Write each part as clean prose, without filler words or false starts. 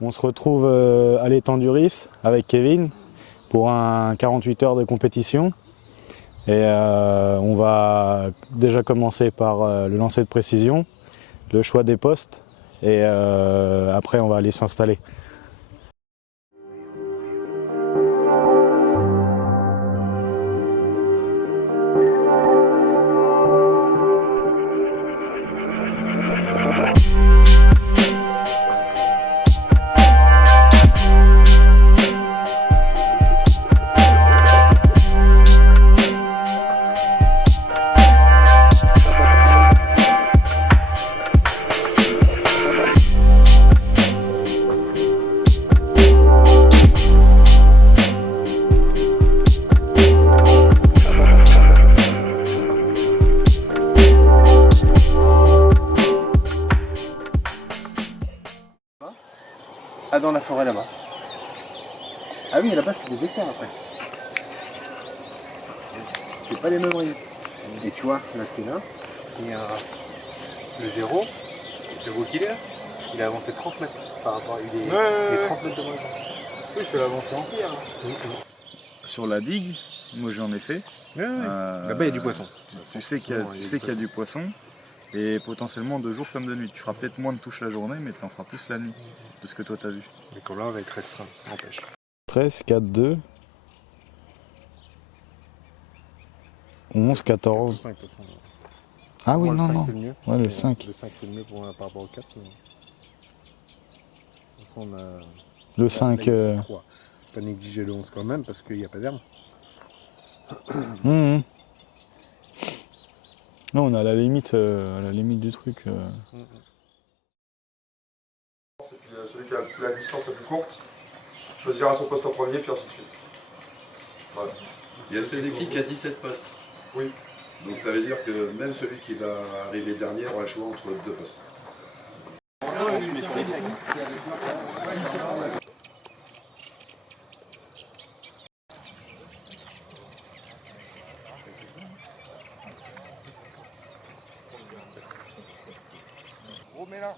On se retrouve à l'étang du Ris avec Kevin pour un 48 heures de compétition. Et on va déjà commencer par le lancer de précision, le choix des postes et après on va aller s'installer. Ah, dans la forêt là-bas. Ah oui, là-bas c'est des hectares après. C'est pas les mêmes rives. Et tu vois, là c'est là, il y a le zéro, tu vois qu'il est là. Il a avancé 30 mètres par rapport à il est 30 mètres de moins. Oui, c'est l'avancée en pierre. Sur la digue, moi j'en ai fait. Là-bas il y a du poisson. Tu sais qu'il y a du poisson. Et potentiellement de jour comme de nuit. Tu feras peut-être moins de touches la journée, mais tu en feras plus la nuit, de ce que toi t'as vu. Et comme là on va être restreint, n'empêche. 13, 4, 2, 11, 14. 5 de toute façon. Ah oui, Moi, non, le 5 non. c'est le mieux. Ouais, le 5. Le 5 c'est le mieux par rapport au 4. Mais... De toute façon on a... Le 5. Là, il y a 3. Pas négliger le 11 quand même parce qu'il n'y a pas d'herbe. Non, on est à la limite du truc. Et puis celui qui a la distance la plus courte choisira son poste en premier, puis ainsi de suite. Voilà. Il y a 16 équipes, il y a 17 postes. Oui. Donc ça veut dire que même celui qui va arriver dernier aura le choix entre deux postes. Remets-la, ouais.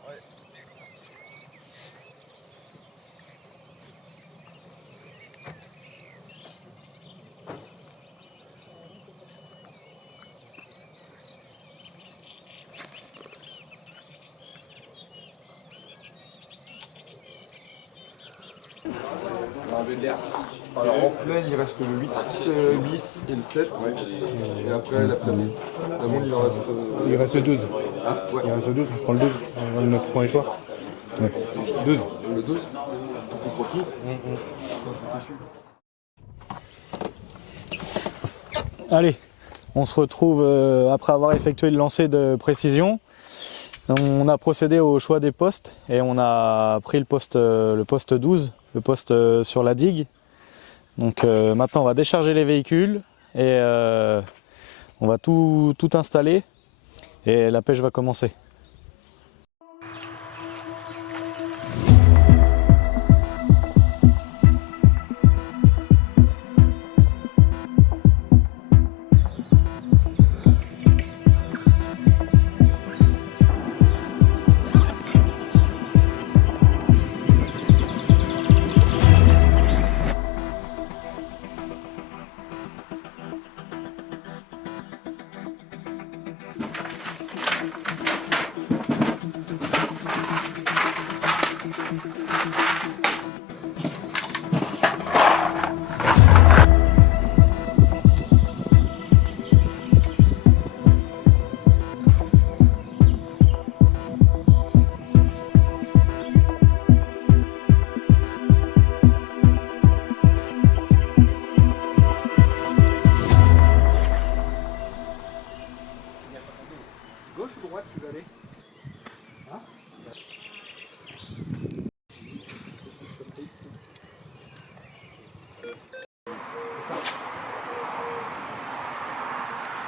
Alors en pleine, il reste le 8 bis et le 7. Et après la pleine. La monde, il reste 12. ouais. Il reste 12, on prend le 12, on va notre premier choix. Ouais. 12. Le 12. Tout croquis. Allez, on se retrouve après avoir effectué le lancer de précision. On a procédé au choix des postes et on a pris le poste 12, le poste sur la digue. Donc maintenant on va décharger les véhicules et on va tout installer et la pêche va commencer. Gauche ou droite tu veux aller?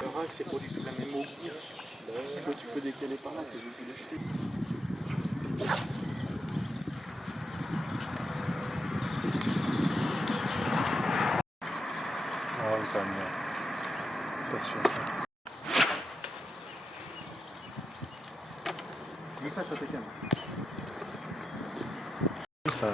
Le rack c'est pas du tout la même eau. Tu peux décaler par là que je vais l'acheter. Ah oui, ça va venir. Pas sûr ça. ça.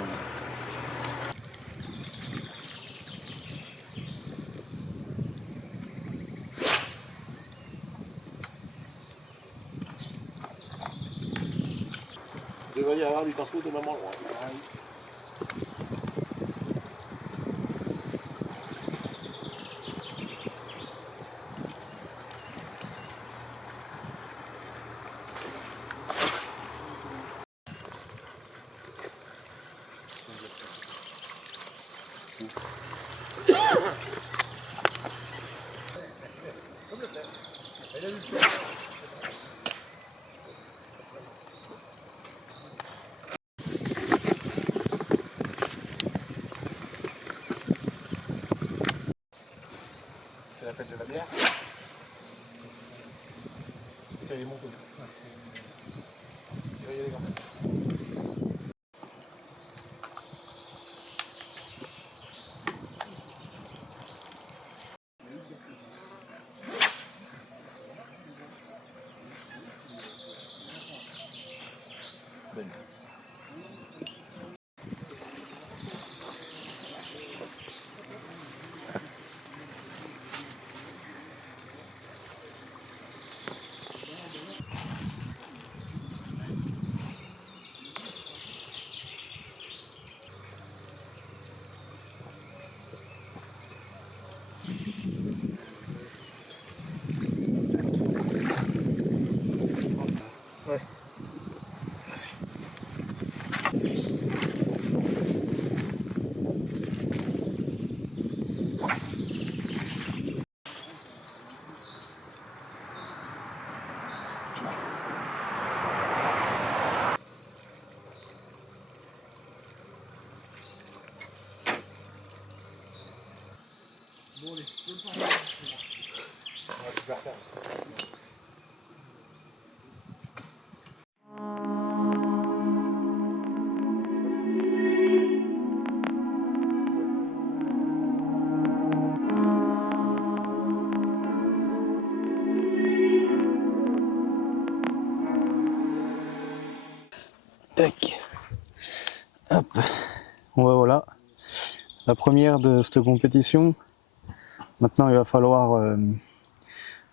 Il devrait y avoir du casse-cou de maman. C'est la fête de la bière. Il est monté. Il va y aller quand même. Tac. Hop. Bon bah voilà. La première de cette compétition. Maintenant il va falloir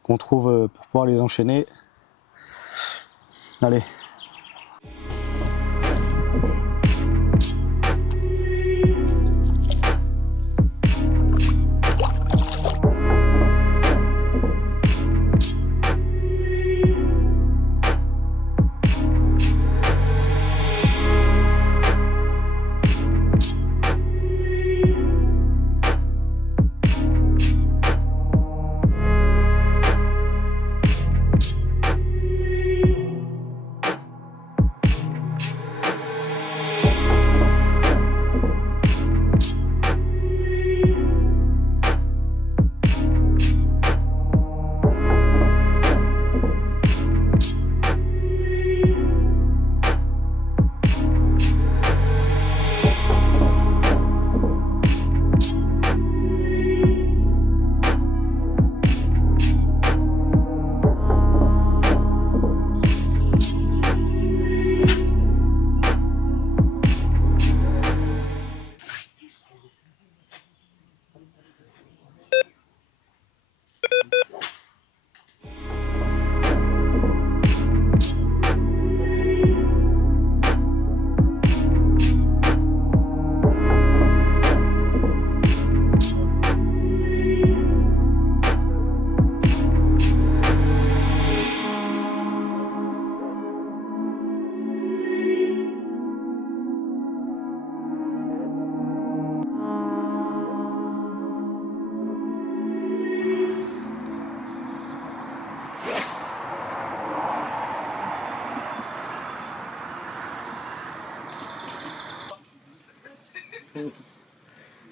qu'on trouve pour pouvoir les enchaîner. Allez.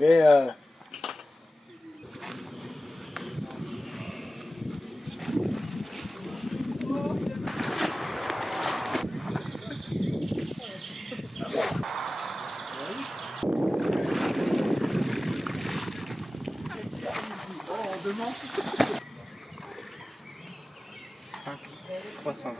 Et Demande 5 320.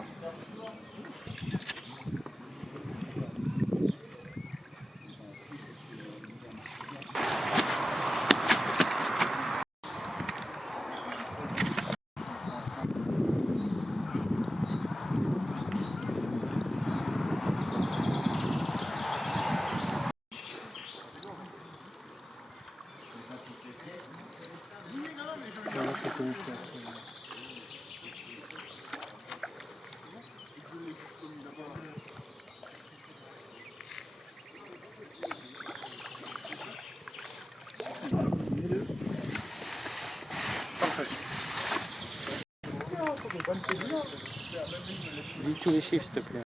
Dis tous les chiffres, s'il te plaît.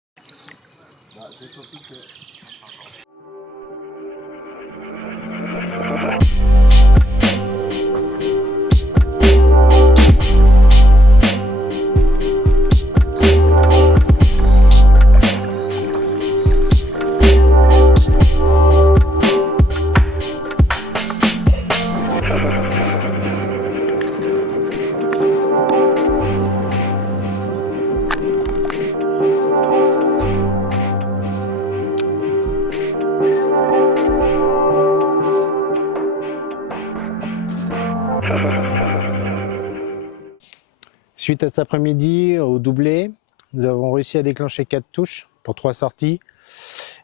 Suite à cet après-midi, au doublé, nous avons réussi à déclencher 4 touches pour 3 sorties.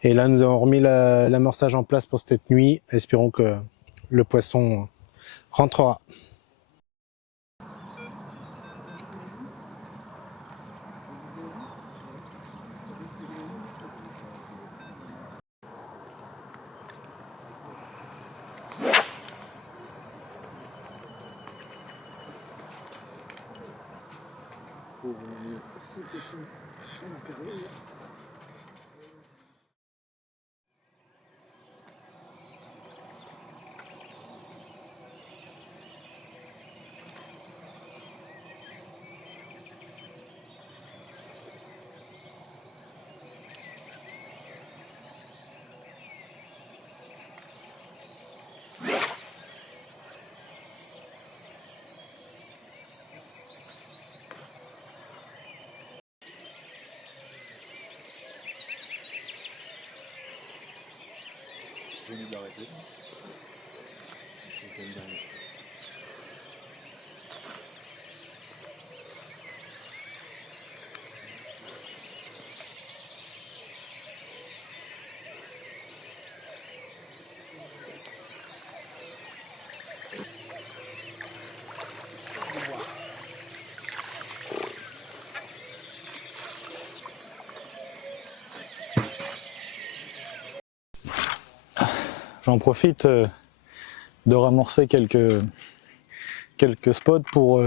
Et là, nous avons remis l'amorçage en place pour cette nuit. Espérons que le poisson rentrera. Venu d'arrêter. J'en profite de ramorcer quelques spots pour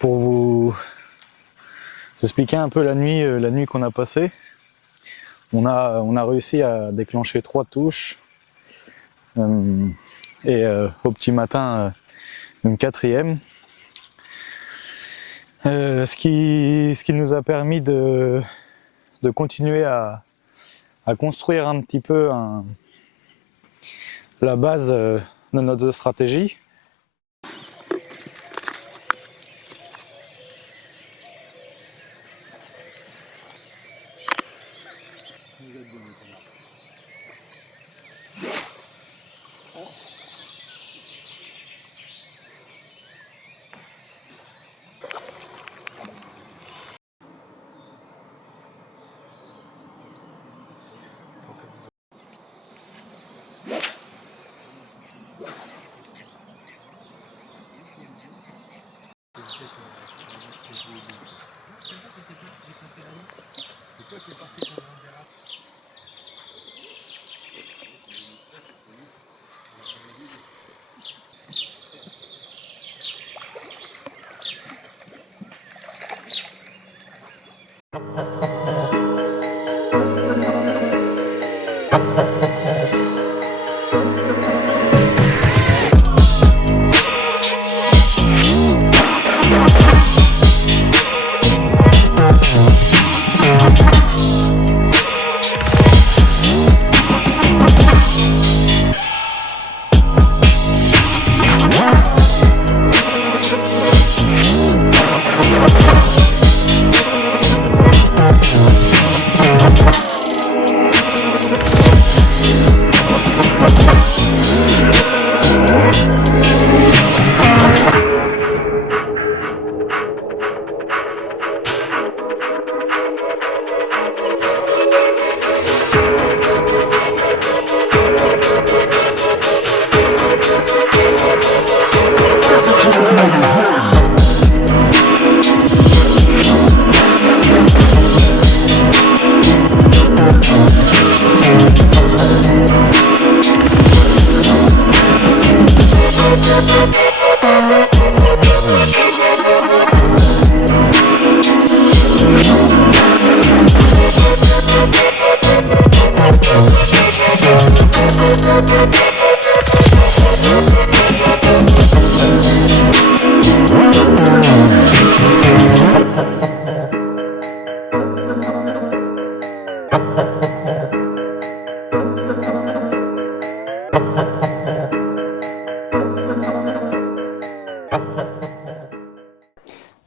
vous expliquer un peu la nuit qu'on a passée. On a réussi à déclencher 3 touches et au petit matin une 4e. Ce qui nous a permis de continuer à construire un petit peu la base de notre stratégie.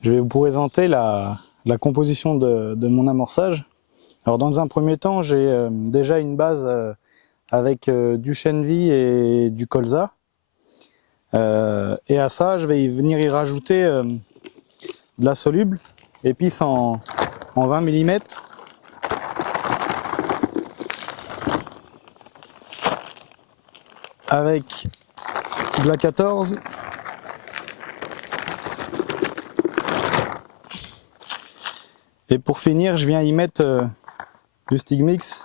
Je vais vous présenter la composition de mon amorçage. Alors dans un premier temps, j'ai déjà une base avec du chènevis et du colza. Et à ça, je vais venir y rajouter de la soluble, épice en 20 mm. Avec de la 14. Et pour finir, je viens y mettre du Stigmix.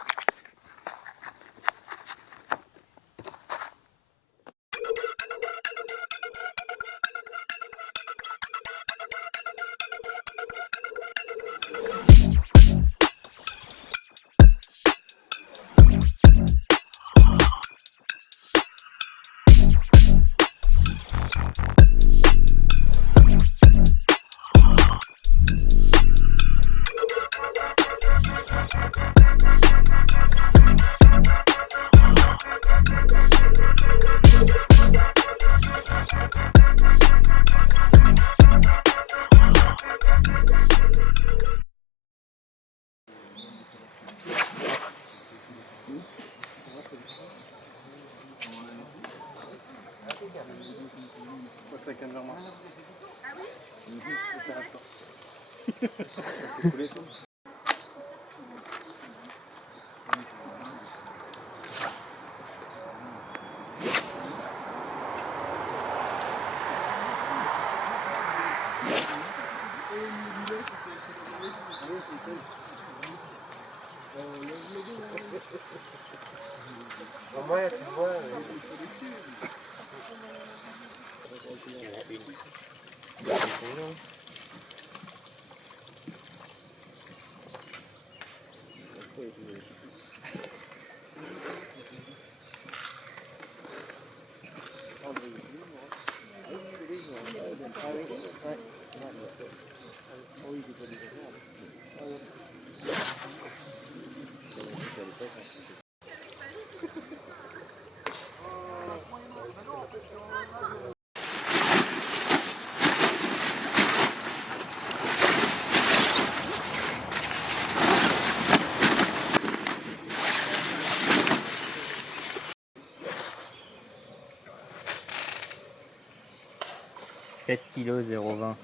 Sept kg 0,20.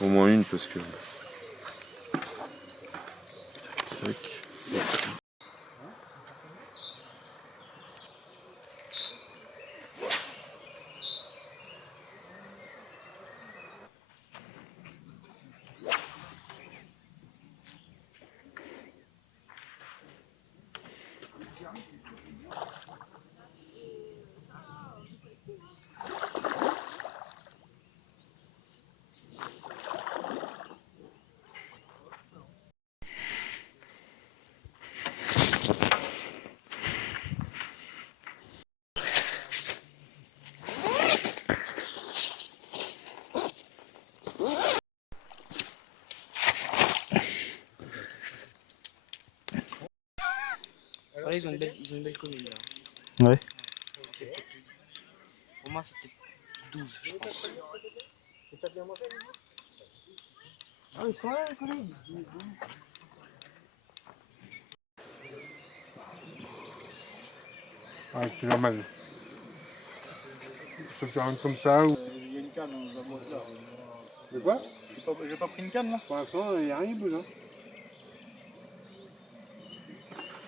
Au moins une parce que... Voilà, ils ont une belle commune là. Ouais. Pour moi, c'était 12, je pense. Ah, ils sont là, les collègues. Ouais, c'est normal. Se faire un comme ça ou... Il y a une canne dans un mode là. De quoi? J'ai pas pris une canne là. Pour l'instant, il n'y a rien qui bouge. Hein.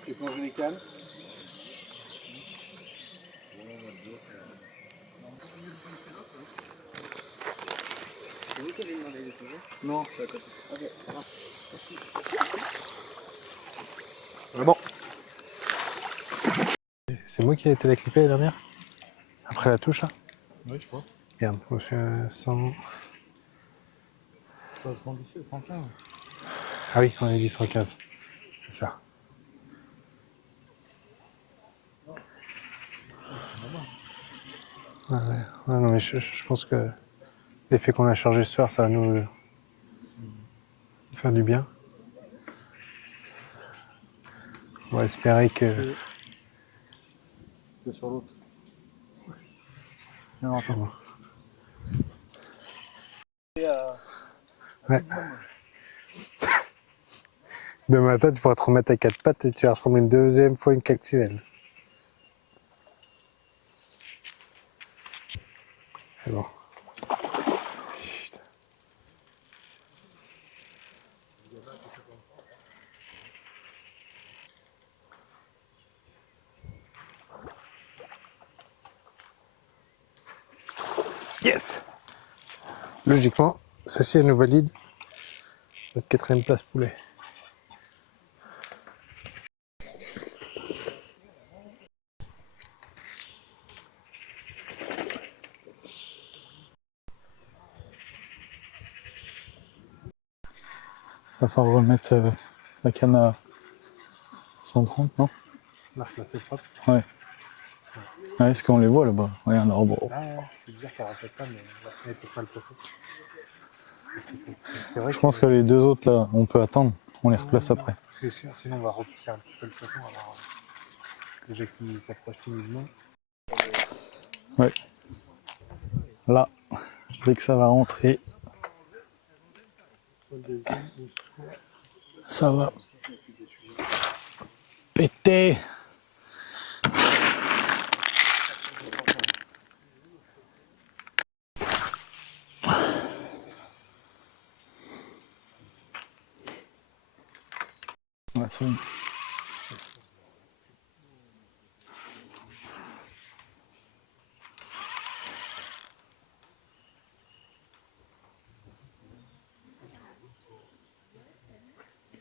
J'ai plongé les cannes. C'est vous qui avez demandé de toujours? Non, c'est à côté. Ok, ça va. Merci. C'est moi qui ai été la clipper la dernière? Après la touche là? Oui, je crois. Merde, moi je suis à 100. 117, 115. Ah oui, on a dit 115. C'est ça. Ouais, ouais. Ouais, non mais je pense que l'effet qu'on a chargé ce soir, ça va nous faire du bien. On va espérer que... C'est sur l'autre. Non, non, Bon. Ouais. Demain matin, tu pourras te remettre à quatre pattes et tu vas ressembler une deuxième fois à une cactuelle. C'est bon. Chut. Yes! Logiquement, ceci elle nous valide notre 4e place poulet. Il va falloir remettre la canne à 130, non? Là, c'est propre. Ouais. Ouais, est-ce qu'on les voit là-bas? Regarde, oh, bon. Là, c'est bizarre qu'elle ne répète pas, mais elle peut pas le passer. C'est vrai Je pense que les deux autres là, on peut attendre, on les replace après. C'est sûr, sinon on va repousser un petit peu le poisson, alors déjà qu'il s'approche timidement. Ouais. Là, dès que ça va rentrer, ça va péter. Ouais, c'est bon.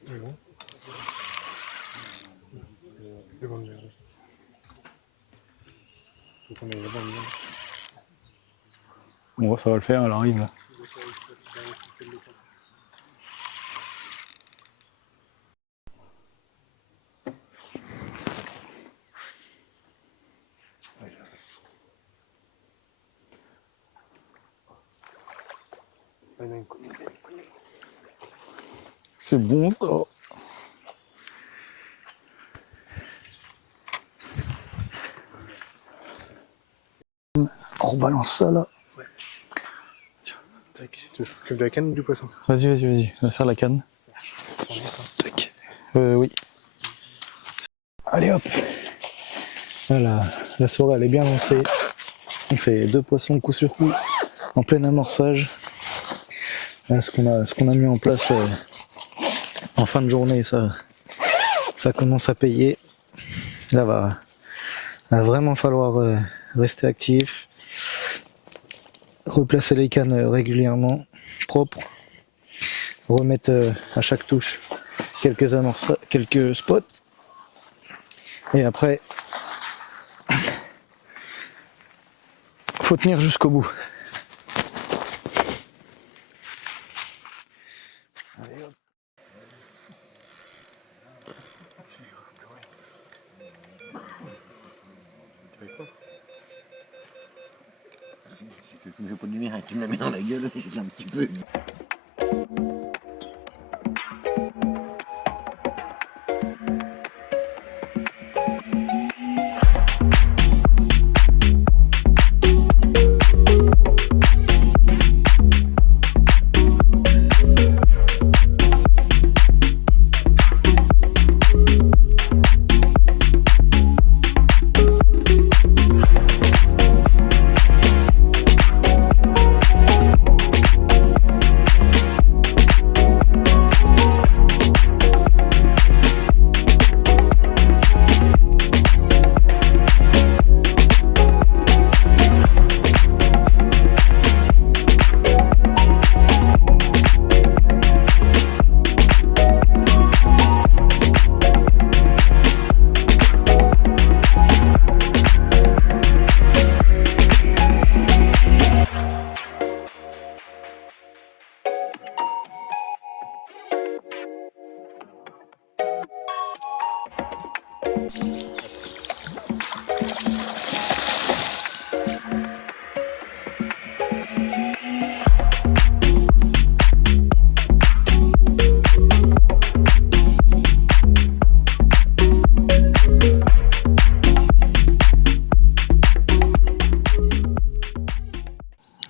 C'est bon. C'est bon, merde. Faut qu'on ait la bonne main. Bon, ça va le faire, elle arrive là. C'est bon ça. On rebalance ça là. Tac, tu t'occupes de la canne ou du poisson? Vas-y, vas-y, vas-y, on va faire la canne. 110, hein. Tac. Oui. Allez hop. Voilà, la soirée elle est bien lancée. On fait 2 poissons coup sur coup en plein amorçage. Là, ce qu'on a mis en place en fin de journée, ça commence à payer. Là va vraiment falloir rester actif, replacer les cannes régulièrement, propres, remettre à chaque touche quelques spots, et après faut tenir jusqu'au bout. Je pas de lumière, tu me la mets dans la gueule, j'ai un petit peu.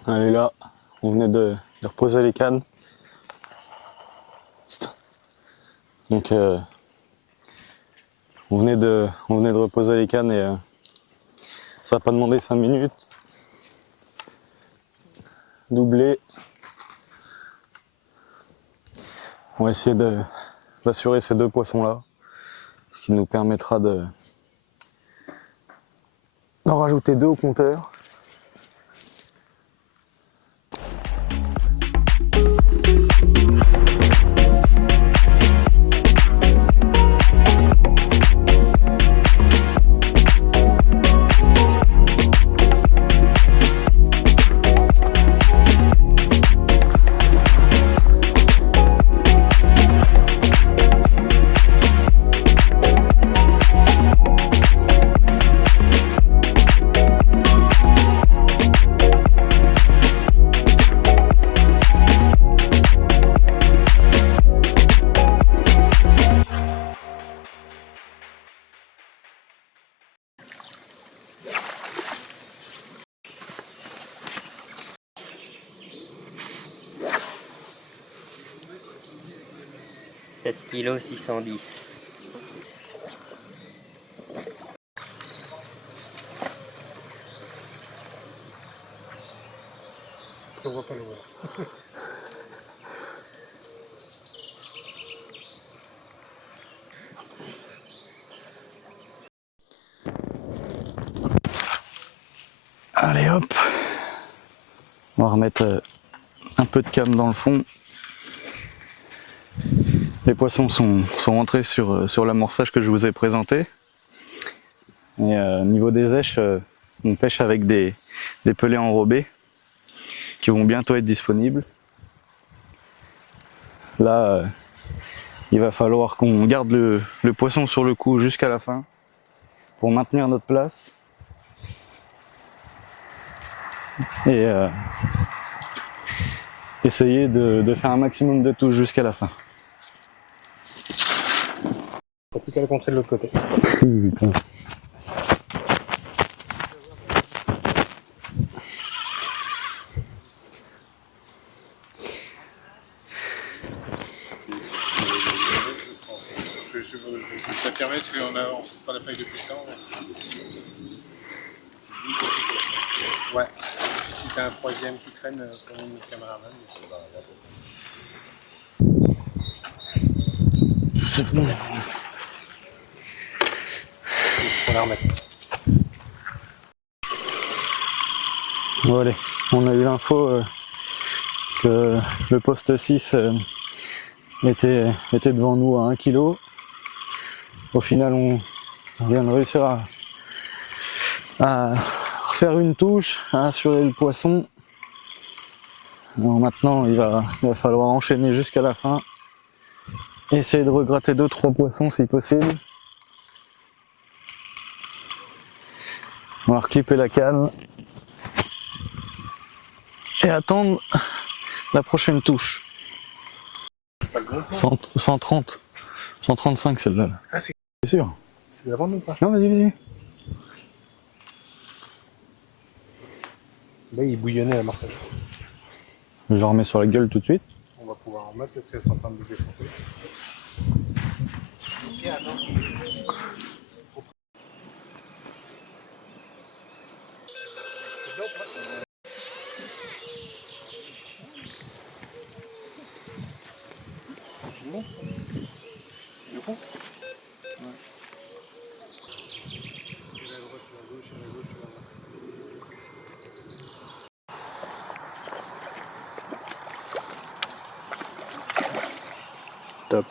Allez là, on venait de reposer les cannes. Donc on venait de reposer les cannes et ça n'a pas demandé 5 minutes. Doublé. On va essayer d'assurer ces 2 poissons là, ce qui nous permettra d'en rajouter 2 au compteur. Kg 610. On voit pas le voir. Allez hop, on va remettre un peu de cam dans le fond. Les poissons sont rentrés sur l'amorçage que je vous ai présenté. Et niveau des èches, on pêche avec des pelets enrobés qui vont bientôt être disponibles. Là, il va falloir qu'on garde le poisson sur le coup jusqu'à la fin pour maintenir notre place. Et essayer de faire un maximum de touches jusqu'à la fin. Faut plus qu'à le contrer de l'autre côté. Putain. Je peux t'affirmer parce qu'on a sur la feuille depuis le temps. Ouais. Si t'as un troisième qui traîne comme une caméraman, C'est bon. faut la remettre. Bon allez, on a eu l'info que le poste 6 était devant nous à 1 kg. Au final, on vient de réussir à refaire une touche, à assurer le poisson. Alors maintenant, il va falloir enchaîner jusqu'à la fin. Essayer de regratter 2-3 poissons si possible. On va reclipper la canne. Et attendre la prochaine touche. 130. 135 celle-là. Ah, c'est sûr. Tu veux la vendre ou pas? Non, vas-y, vas-y. Là, il bouillonnait la marque. Je la remets sur la gueule tout de suite. On va pouvoir en mettre parce qu'elles sont en train de défoncer. Du coup Top.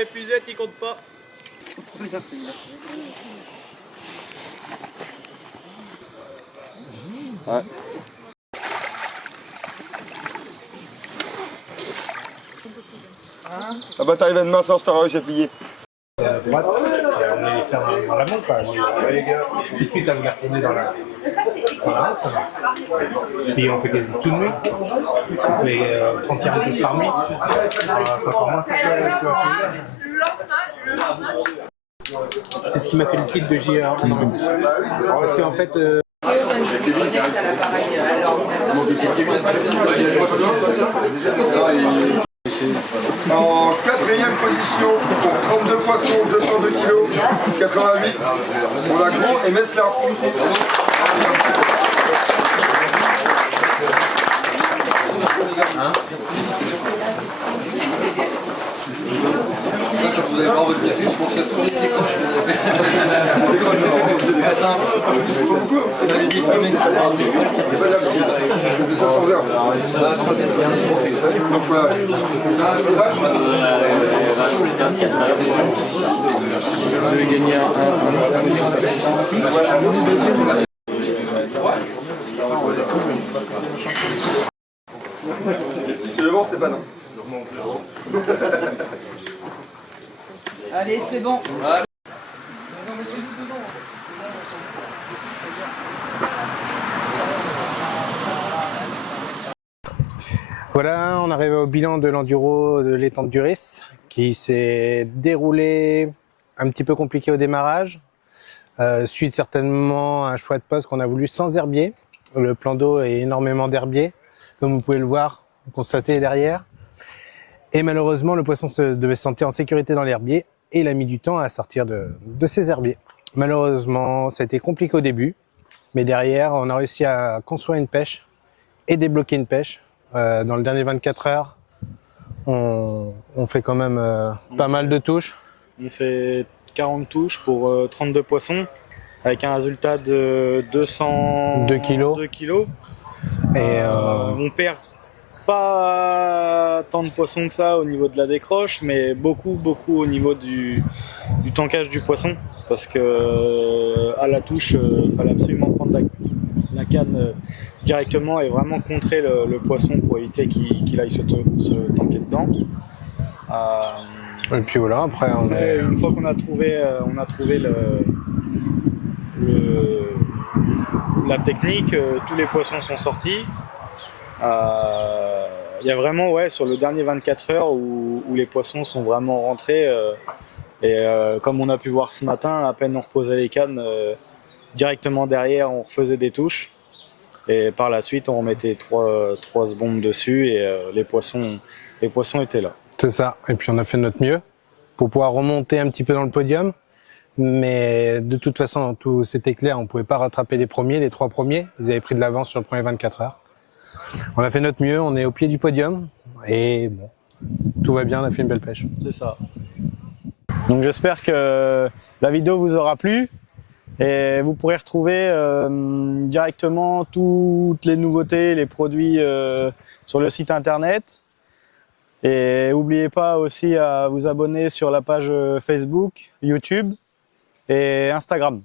épuisette, il compte pas. Ouais. La bataille va demain, ça, je t'aurais réussi à plier. On allait faire dans la montre, quoi. Tout de suite, on a retourné dans la hausse. Puis on fait quasi tout de nuit. On fait 30-40 pièces par nuit. C'est encore moins ça que tu vas faire. C'est ce qui m'a fait le titre de JR. Parce qu'en fait. En quatrième position pour 32 poissons, 202 kg, 88 pour la gros et Messler. Vous avez pas votre café, je pense qu'il y a tous les décroches que vous avez fait. Ça avait dit combien Je vais gagner C'est le vent, Stéphane. Allez, c'est bon. Voilà, on arrive au bilan de l'enduro de l'étang de Duris, qui s'est déroulé un petit peu compliqué au démarrage, suite certainement à un choix de poste qu'on a voulu sans herbier. Le plan d'eau est énormément d'herbier, comme vous pouvez le voir, constater derrière. Et malheureusement, le poisson devait se sentir en sécurité dans l'herbier et il a mis du temps à sortir de ses herbiers. Malheureusement, ça a été compliqué au début, mais derrière, on a réussi à construire une pêche et débloquer une pêche. Dans le dernier 24 heures, on fait quand même pas mal de touches. On fait 40 touches pour 32 poissons, avec un résultat de 202 kilos. Et on perd pas tant de poissons que ça au niveau de la décroche, mais beaucoup au niveau du tankage du poisson, parce que à la touche, il fallait absolument prendre la canne directement et vraiment contrer le poisson pour éviter qu'il aille se tanker dedans. Et puis voilà, après une fois qu'on a trouvé, la technique, tous les poissons sont sortis. Il y a vraiment, sur le dernier 24 heures où les poissons sont vraiment rentrés. Comme on a pu voir ce matin, à peine on reposait les cannes, directement derrière, on refaisait des touches. Et par la suite, on remettait trois bombes dessus et les poissons étaient là. C'est ça. Et puis on a fait notre mieux pour pouvoir remonter un petit peu dans le podium. Mais de toute façon, tout c'était clair, on ne pouvait pas rattraper les trois premiers. Ils avaient pris de l'avance sur le premier 24 heures. On a fait notre mieux, on est au pied du podium. Et bon, tout va bien, on a fait une belle pêche. C'est ça. Donc j'espère que la vidéo vous aura plu. Et vous pourrez retrouver directement toutes les nouveautés, les produits sur le site internet. Et n'oubliez pas aussi à vous abonner sur la page Facebook, YouTube et Instagram.